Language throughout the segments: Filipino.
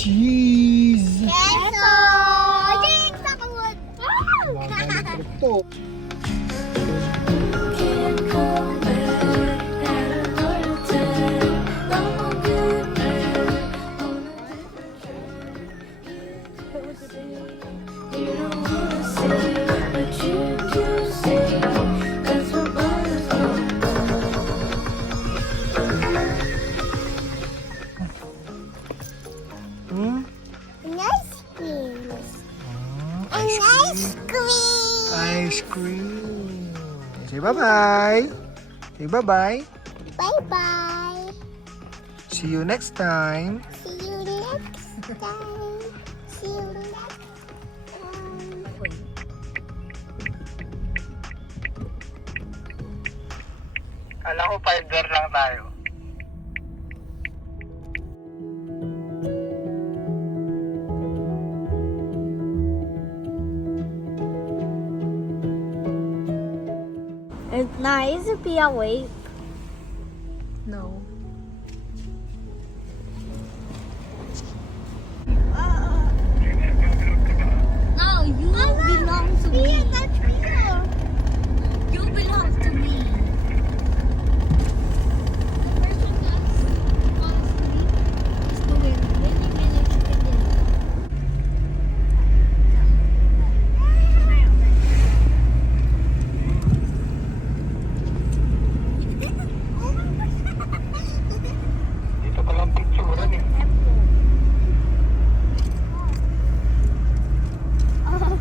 cheese! Queso! Ding! Sa kamod! Ito. Hmm? Ice cream. Ice Ice cream. Ice cream. Say bye-bye. Say bye-bye. Bye-bye. See you next time. See you next time. See you next time. Kala ko 5 lang tayo. It's nice to be awake. No. No, you belong to me. You belong to me. The person that's falling asleep is doing many, many chicken dinners. Dito pa lang picturean eh.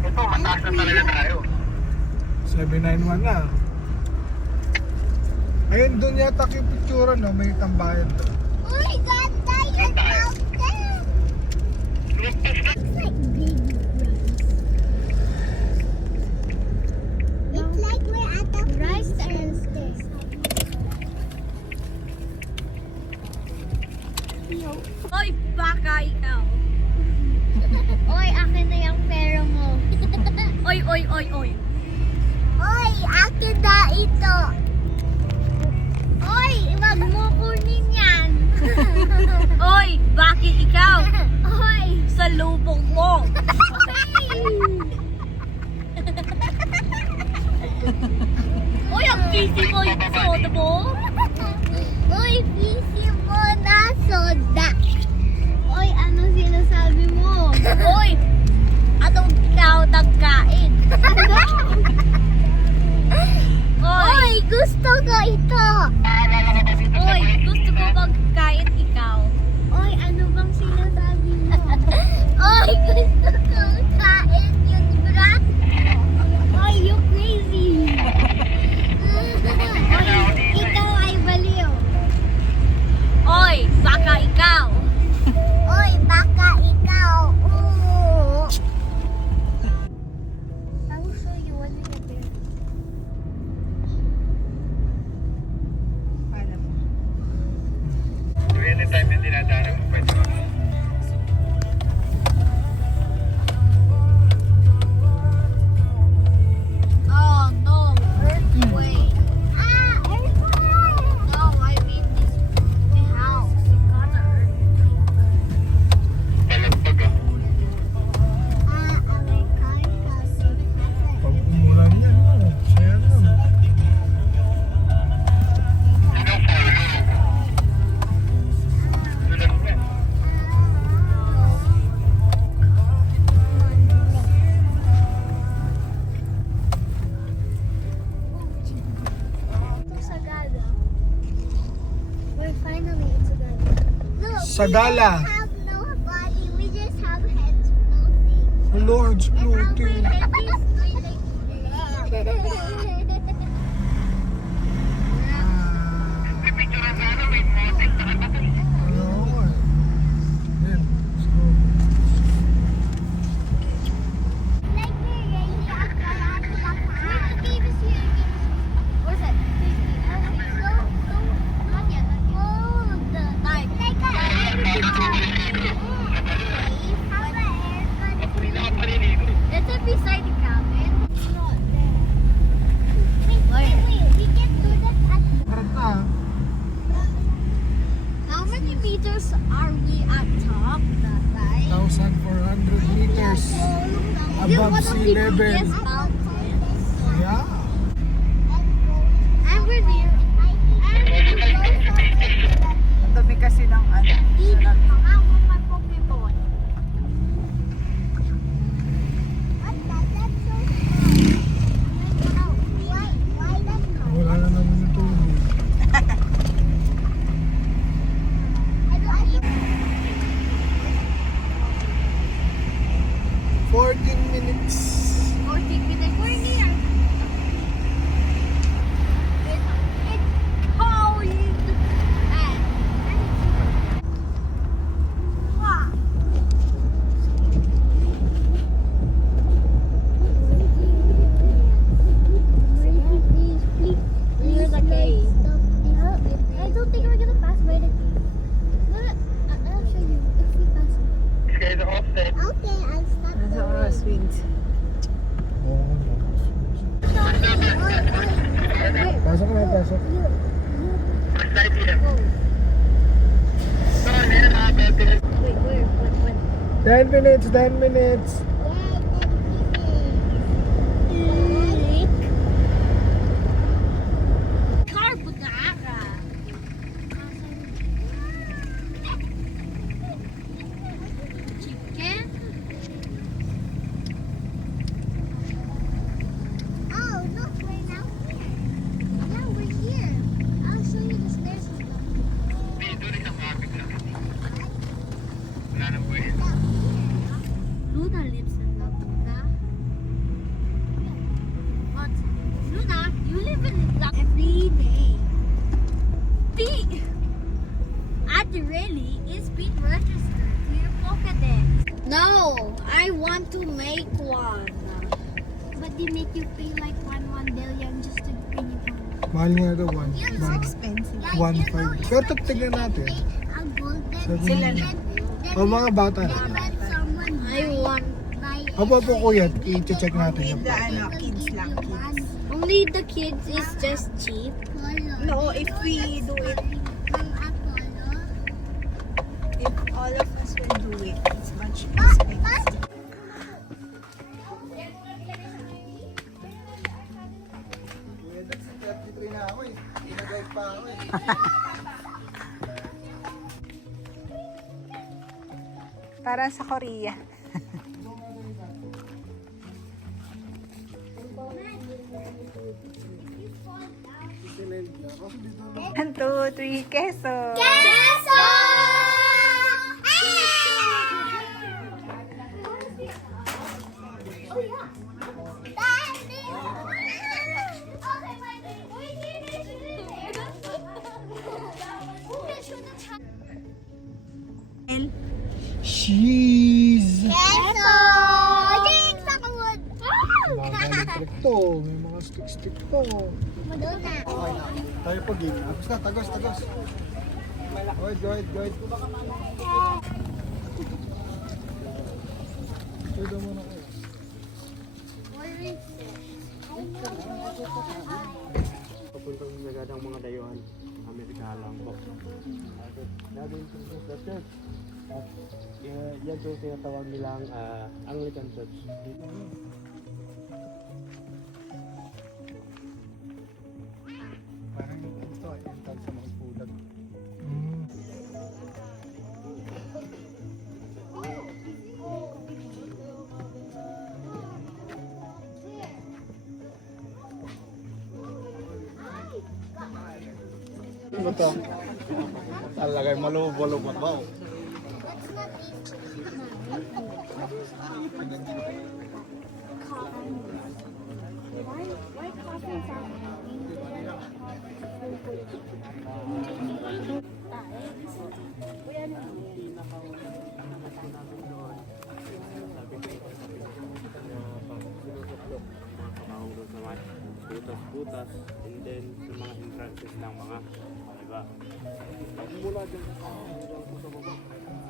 Ito, mataas na talaga tayo. 791 na. Ayun, doon yata yung picturean, no? May tambayan doon. Uy, ganda yung mountain! Looks like big rice. It's like we're at the rice and stairs. Oy, baka ikaw. Oy, akin na yung pera mo. Oy, oy, oy, oy. Oy, akin na ito. Oy, wag mo kunin yan. Oy, bakit ikaw? Oy. Sa lubong mo. Oy, ang busy mo yung soda mo. Uy, busy mo na soda. Uy, ano sinasabi mo? Oy, atong ikaw nagkain. Uy, gusto ko ito. Oy, gusto ko magkain ikaw. Uy, ano bang sinasabi mo? Uy, gusto ko kain yun, bra. Uy, you crazy. Uy, ikaw ay baliw. Oy, baka ikaw. Uy, baka ikaw. Oo. I will show you when we get there. Anytime yung dinadaanan mo, pwede mo. Oh no, earthquake. Earthquake! No, I mean the house. It got an earthquake. Palagpag ah. Our car cousin has Pag umulan yan, no? Saya na. Sagada. We're finally in Sagada. Look, Sagala. we don't have no body. We just have heads floating. Lord's And our floating. head is like... Ayun. Yan. So, Like we're really at the game is here. Where's it? Not yet. Hold. Like, Like a aircon. How the aircon? it's it beside the cabin. Not there. Wait. We can do that at... meron na. How many meters are we at top? right? 1,400 meters above sea level. Yeah. And we're near. Ang dami kasi ng ano. I want my Pokemon. Wala na naman yung tubig. 14 minutes. 14 minutes. We're near. It's cold. Wow. Here's a cave. I don't think we're gonna pass by the cave. I'll show you if we pass. Guys, offset. Okay, I'll stop. Nasa oras wind. Oo. Pasok na, pasok. Wait, where? 10 minutes, 10 minutes. Carbonara. Chicken. Oh, look, we're now here. Now we're here. I'll show you the stairs and stuff. Luna lives in Laguna. What? Luna, you live in Laguna every day. Adirelli is being registered to your Pokedex. No, I want to make one. But they make you pay like 1 billion just to bring it home. Mahal nga daw, one. It's expensive. 1.5. Pero tignan natin. A golden Sila na. O mga bata na. I want Opo po kuya, i-check natin With yung the ano, kids lang, kids. only the kids is just cheap. No, if we do it, if all of us will do it, it's much expensive. na ako eh. Pinag-drive pa ako eh. Para sa Korea. 1, 2, 3, queso! Queso! Oh yeah. Cheese! Queso! Jinx! Ako wood! Electric to. May mga stick-stick to. Madonna. Okay na. Tayo po game. Tapos na. Tagos, tagos. Go ahead, go ahead. Ito daw muna kayo. Papuntang nagadang mga dayuhan, Amerika lang po. Gagawin ko sa church. At yan po tinatawag nilang Anglican Church. Dito. Parang ito ay entrance sa mga pulag. Ano to? Talagay malubog-lubog ba? Why coffee Butas-butas, and then sa mga entrances ng mga iba. Mula dyan sa baba,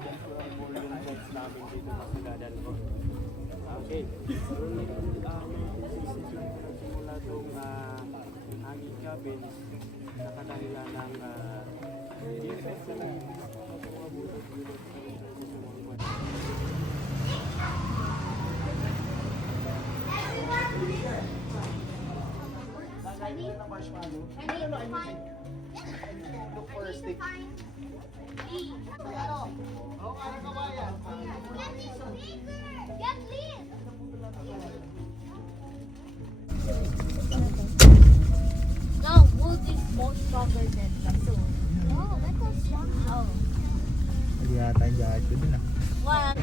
yan po ang volume points namin dito sa Sagadan ko. Okay, so simula itong hanging cabin, nakatanila ng DFS na mga butas dito sa mga points. marshmallow. I need to find. Look for a stick. Oo, parang kabayan. Get this bigger! Get this! No, wood is more stronger than basil. No, that was strong. Oh. Hindi yata yung jacket ko din ah. One.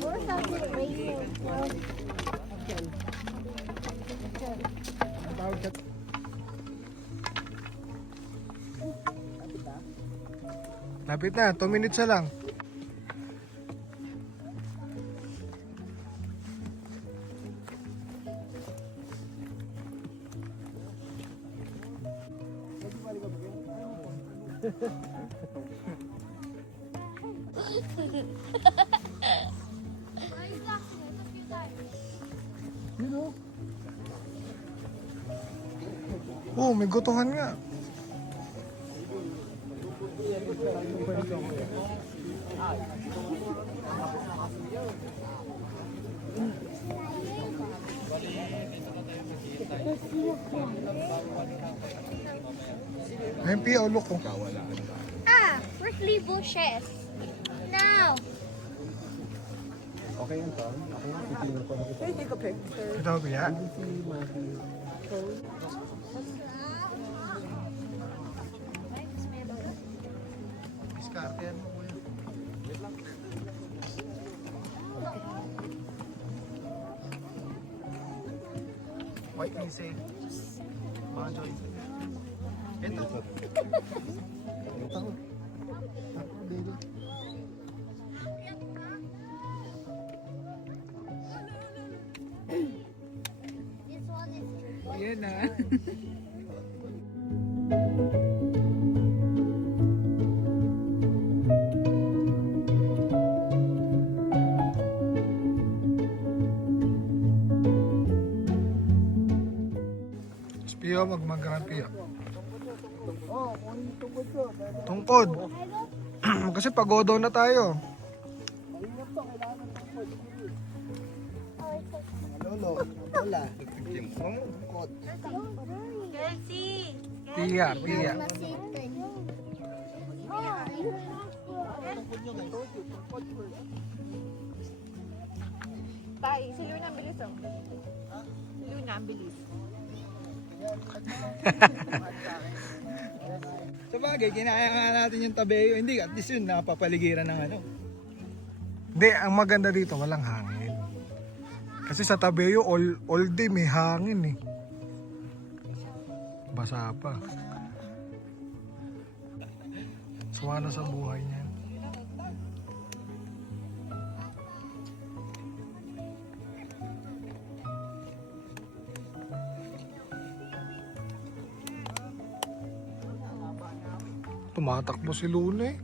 Where's that rainbow? Lapit na, 2 minutes na lang. Oh, may gotohan nga. Ayun, Pia, look ko. Ah, prickly bushes. No. Okay yan, Tom. Ako nga, titignan ko na kita. Can I take a picture? Ito, Pia. Diskarte yan mo, kuya. White easy. Mga Joy. Ito. Ito. Baby. This one is triple. Yan na. Pia, magmagaran Pia. Tungkod. Kasi pagodo na tayo. Lolo, lola. Pia, Pia. Tay, si Luna ang bilis oh. Si Luna ang bilis. Sa bagay, kinaya nga natin yung Tabeyo. Hindi, at least yun, napapaligiran ng ano. Hindi, ang maganda dito, walang hangin. Kasi sa Tabeyo, all day may hangin eh. Basa pa. Suwa na sa buhay niya. Tumatakbo si Luna eh.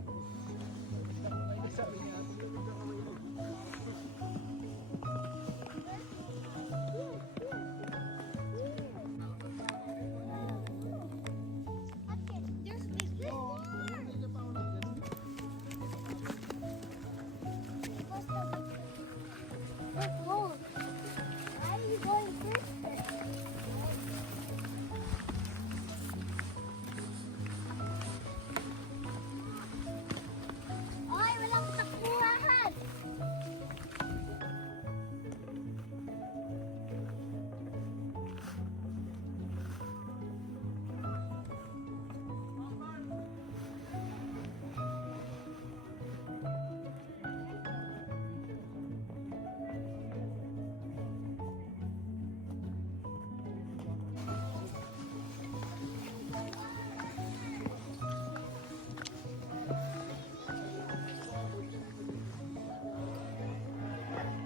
Oh, why are you going first? Ay, walang takbuhan!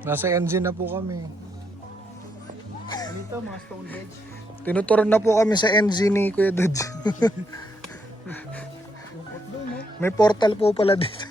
Nasa engine na po kami. Ano ito, mga stone hedge? Tinuturon na po kami sa engine ni Kuya Dodge. May portal po pala dito.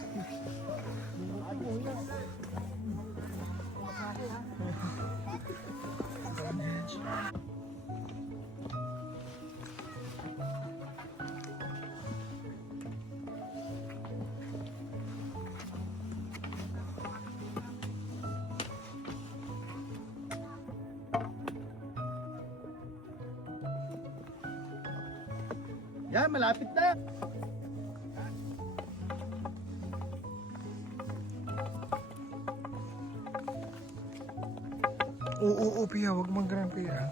Yan, malapit na. Oo, Pia, wag mag-grand Pia.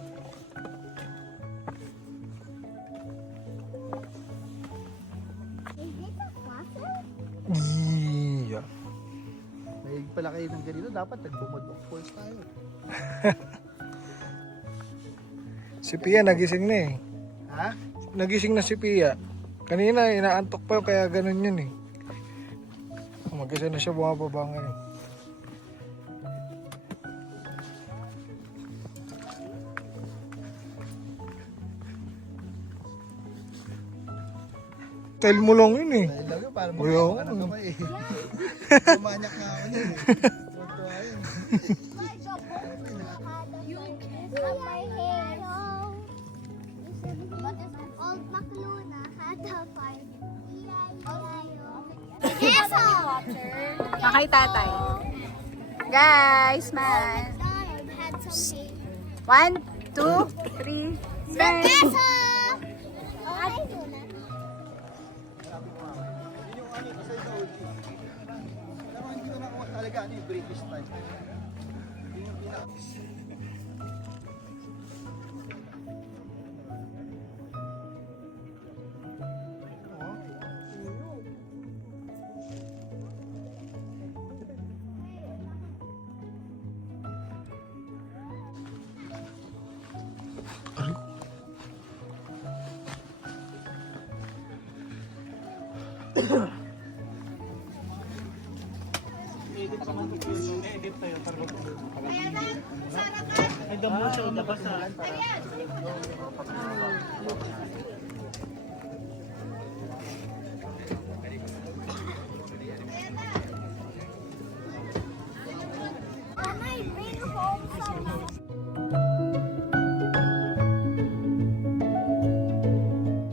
Is it a fossil? Iya. May pala kayo ng ganito, dapat nagbumod of course tayo. Si Pia nagising na eh. Ha? Nagising na si Pia. Kanina inaantok pa kaya ganun yun eh. Mag-isa na siya bumababa ngayon. Tell mo lang yun eh. Dahil lang yun, para Kuya, makawa ka ng kamay eh. Kumanyak nga ako niyan eh. Tuwa yun. You kiss my hair. Old Macluna had a fight. Queso! Makay tatay. Guys, man. McDonald had some cake. 1, 2, 3, smile. Queso! Okay, Luna. Yung ano, kasi sa OG. Pero hindi ko nakuha talaga ano yung British style. Yun yung pinaka... Can I bring home some?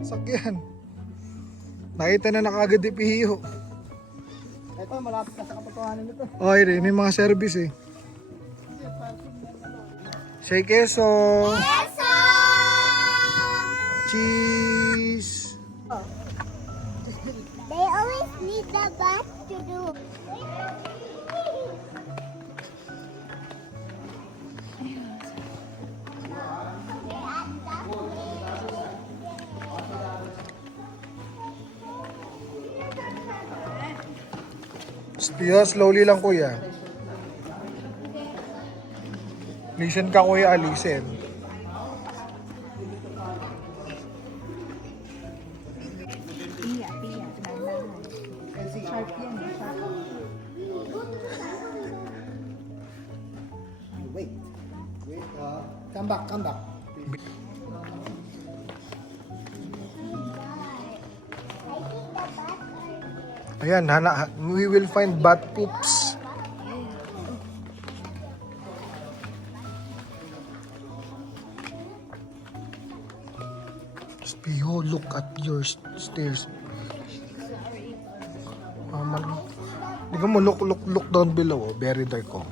Sakyan. Nakita na nakagad ni Pio. Ito, malapit na sa katotohanan nito. Okay rin, yung mga service eh. Say queso. Queso! Cheese. They always need the bat to do. Pio, slowly lang kuya. Listen ka kuya, listen. Pia. Kasi sharp yan eh. Sharp. Wait. Come back. Ayan, we will find bat poops. Pio, look at your stairs. Hindi mo look down below. Oh. Very dark oh.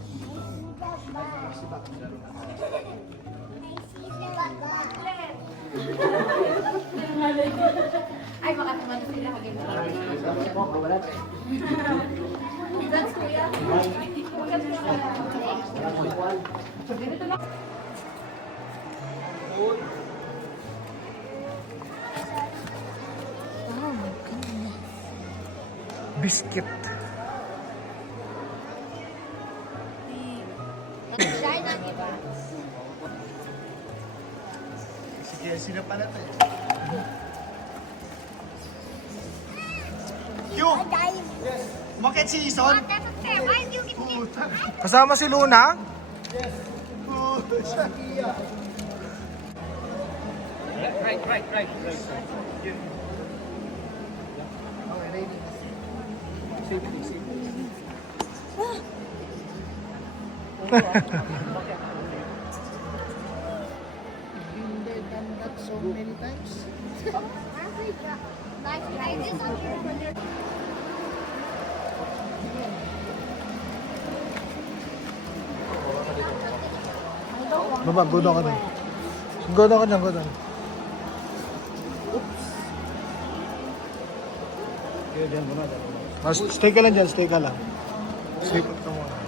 Biscuit. China, diba? Sige, sino pala ito eh. Yung! Yes! Umakit si Ison! That's unfair. Why do you get me? Kasama si Luna? Right. Okay, ready. Safety. Been there, done that so many times. Like this under. Baba, go down ka na. Go down. Stay ka lang dyan, stay ka lang. Sipot ka muna.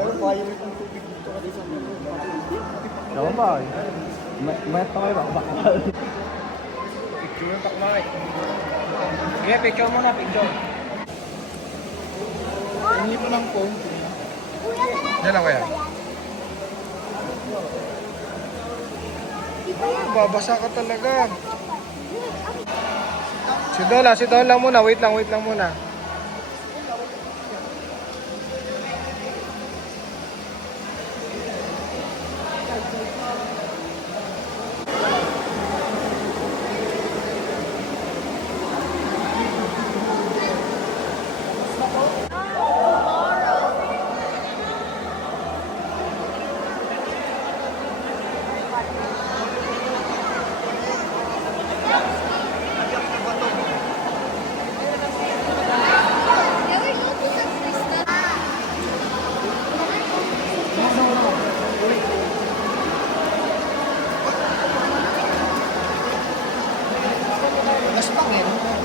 Pero kaya mo itong tubig dito kasi sa mga. Ewan ba? Mayat pa kayo ba? Bakal. Picture yung takmay. Sige, picture muna, picture. Hindi mo ng phone. Yan lang kaya. Babasa ka talaga. Si Don lang muna. Wait lang muna.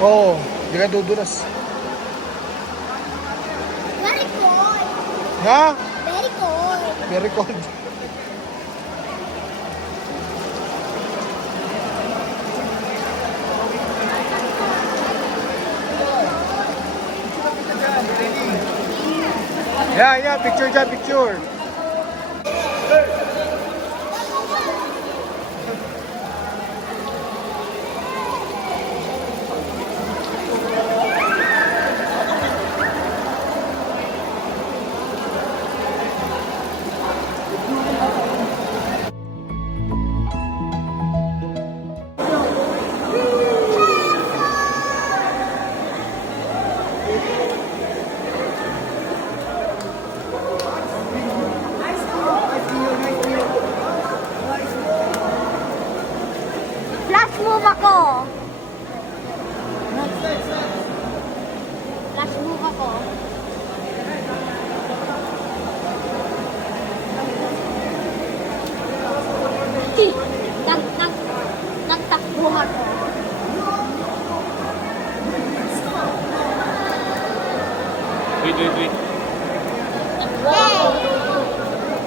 Oo, hindi ka dudulas. Very cold. Ha? Very cold. Very cold. Yeah, picture dyan, picture. Flash move ako. Flash move ako. Nagtakbo ako. Wait.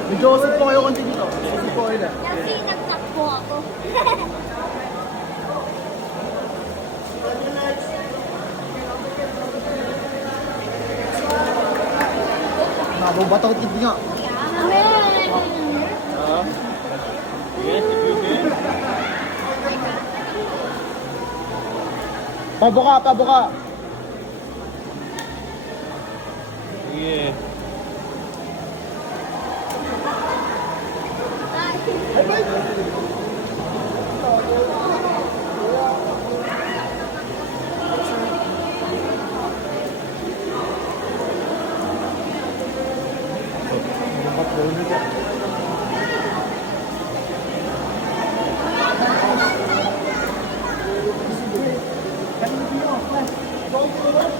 May Joseph po kayo konti dito. Joseph po kayo na. Kasi nagtakbo ako. Nabaw ba ito TV nga? Yes, if you did. Pabuka. Yeah.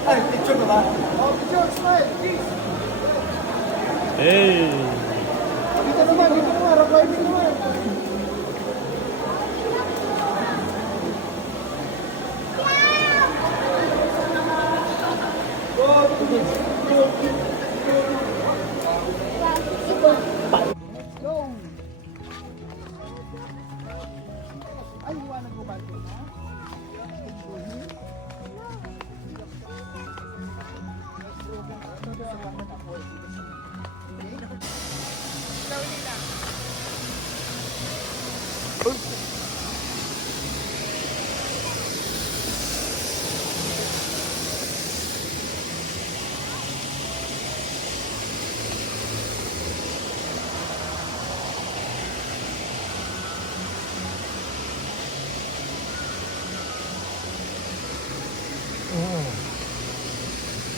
Ay, picture ba ba? Oh, picture, smile, please. Hey. Dito naman, rock climbing naman. Let's go. Ay, iwanan mo ba ito na?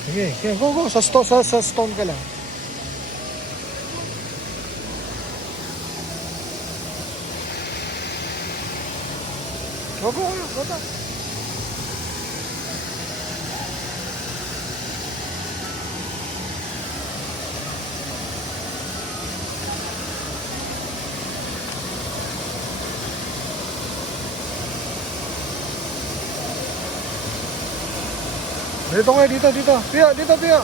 Sige, sige, go, go. Sa stone ka lang. Go, go, go, go, go. Dito kayo, dito. Pia, dito, Pia.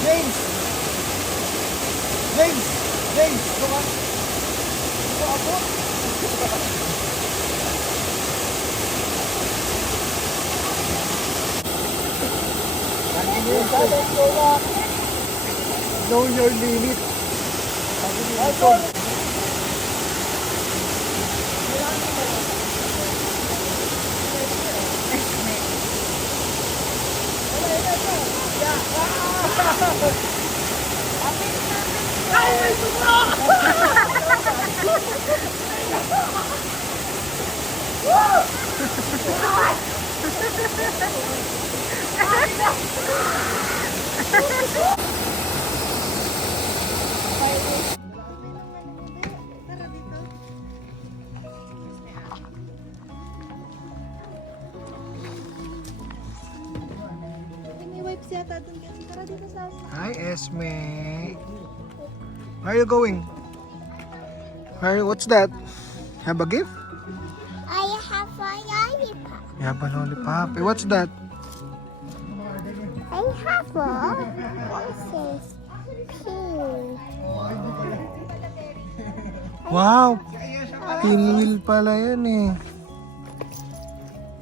James! James! James! Ito ka? Ito ako? Know your limit. Tara dito. May wipes yata dun kasi. Tara dito sa Hi, Esme. Where are you going? What's that? Have a gift? I have a lollipop. You have a lollipop. Eh, what's that? I have a. This is pink. Wow! Pinwheel pala yan eh.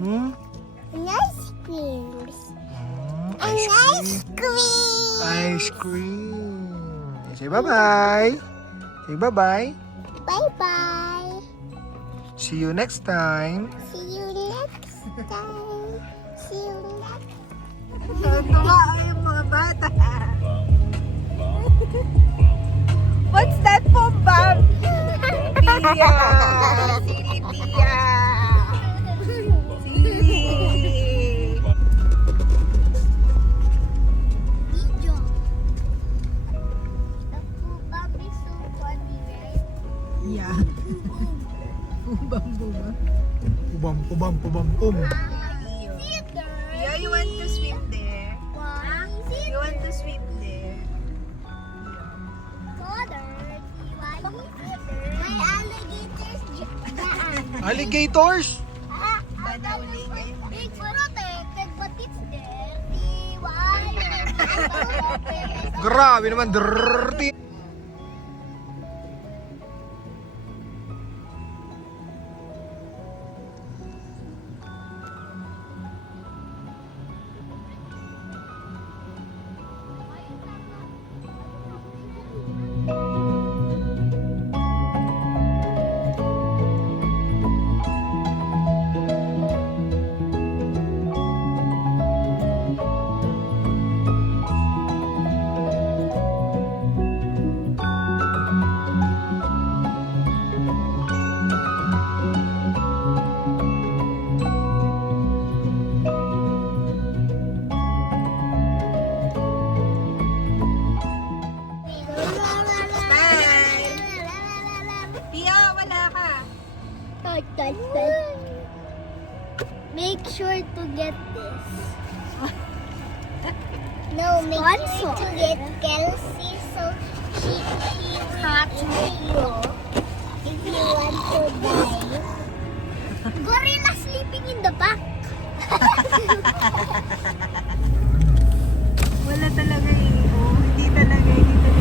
Hmm? Ice creams. An Ice ice cream. cream. Ice cream. Say bye-bye. Say bye-bye. Bye-bye. See you next time. See you next time. See you next Tuwa yung mga bata. What's that po, Bob? Tia! Sili Tia! Sili! video. The poop is so funny, right? Yeah. Bumba. Pum. Yeah, you want to swim there? Why is You want to swim there? My alligators dyan. Alligators? Banawling. It's protected, but it's dirty. Why? Grabe naman, dirty. Pia, wala ka. Make sure to get this. No, make sure to get Kelsey so she can't you if you want to die. Gorilla sleeping in the back. Wala talaga yun. Oh, hindi talaga siya pinipili.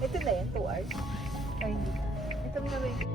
Ito na yan, 2 hours. Ay, hindi. Ito na ba yun?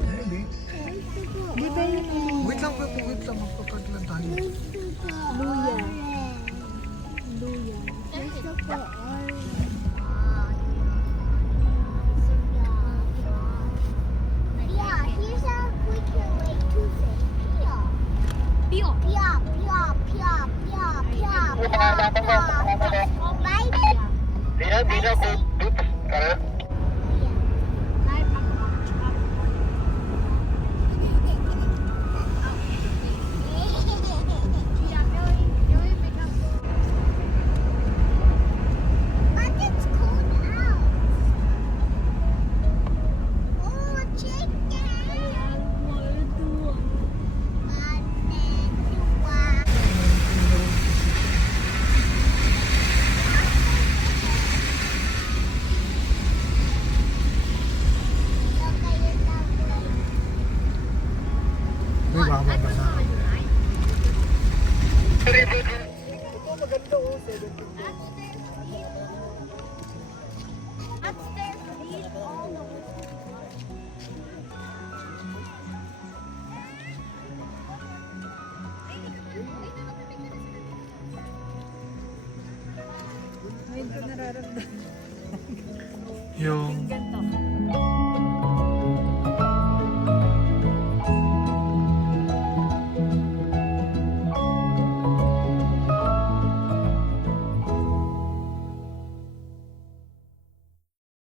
Maybe. Di ba yun yung Wait lang, wait lang. Magpapag lang tayo. luya? Gusto ko orange. Yeah, here's a quicker way to say pia. Pio. Pia, pia, pia, pia, pia, pia, pia. Right? I say pia. But it's cold out. Oh, chicken. Mantua. May bababa na. Ngayon ko nararamdaman. Yung Ganto.